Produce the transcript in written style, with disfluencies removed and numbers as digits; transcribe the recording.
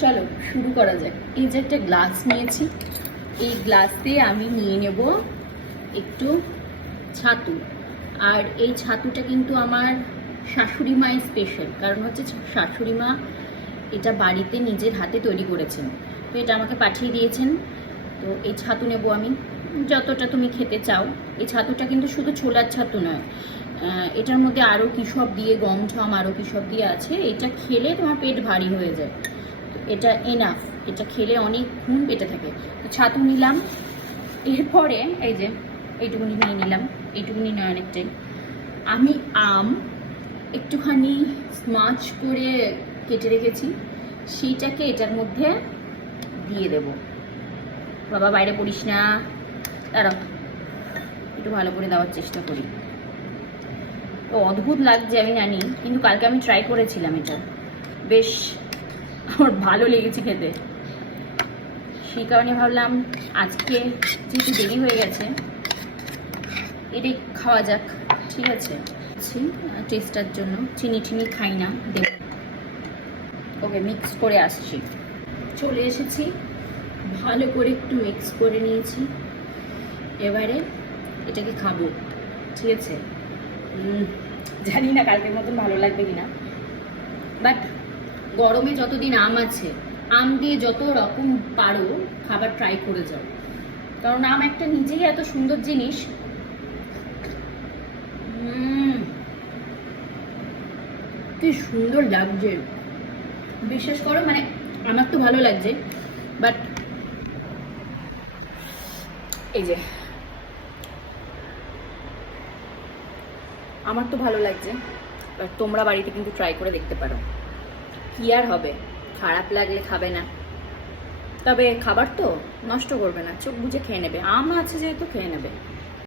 চলো শুরু করা যাক। এই যে একটা গ্লাস নিয়েছি, এই গ্লাসে আমি নিয়ে নেব একটু ছাতু। আর এই ছাতুটা কিন্তু আমার শাশুড়ি মায়ের স্পেশাল, কারণ হচ্ছে শাশুড়ি মা এটা বাড়িতে নিজের হাতে তৈরি করেছেন, তো এটা আমাকে পাঠিয়ে দিয়েছেন। তো এই ছাতু নেব আমি, যতটা তুমি খেতে চাও। এই ছাতুটা কিন্তু শুধু ছোলার ছাতু নয়, এটার মধ্যে আরও কী সব দিয়ে, গম ঠম আরও কী সব দিয়ে আছে। এটা খেলে তোমার পেট ভারী হয়ে যায়, এটা এনাফ, এটা খেলে অনেকক্ষণ পেটে থাকে। তো ছাতু নিলাম, এরপরে এই যে এইটুকুনি নিয়ে নিলাম, এইটুকুনি নয় অনেকটাই। আমি আম একটুখানি স্মাচ করে কেটে রেখেছি, সেইটাকে এটার মধ্যে দিয়ে দেব। বাবা বাইরে পড়িস না, দাঁড়াও একটু ভালো করে দেওয়ার চেষ্টা করি। তো অদ্ভুত লাগছে আমি জানি, কিন্তু কালকে আমি ট্রাই করেছিলাম, এটা বেশ আমার ভালো লেগেছে খেতে। সেই কারণে ভাবলাম আজকে যেহেতু দেরি হয়ে গেছে এটাই খাওয়া যাক, ঠিক আছে। টেস্টার জন্য চিনি টিনি খাই না, দেব। ওকে, মিক্স করে আসছি, চলে এসেছি, ভালো করে একটু মিক্স করে নিয়েছি। এবারে এটাকে খাবো, ঠিক আছে। জানি না কালকের মতন ভালো লাগবে কিনা, বাট গরমে যতদিন আম আছে, আম দিয়ে যত রকম পারো খাবার ট্রাই করে যাও, কারণ আম একটা নিজেই এত সুন্দর জিনিস। কি সুন্দর লাগছে, বিশ্বাস করো, মানে আমার তো ভালো লাগছে, বাট এই যে আমার তো ভালো লাগছে, বাট তোমরা বাড়িতে কিন্তু ট্রাই করে দেখতে পারো। কি আর হবে, খারাপ লাগলে খাবে না, তবে খাবার তো নষ্ট করবে না, চোখ বুজে খেয়ে নেবে, আম আছে যেহেতু খেয়ে নেবে।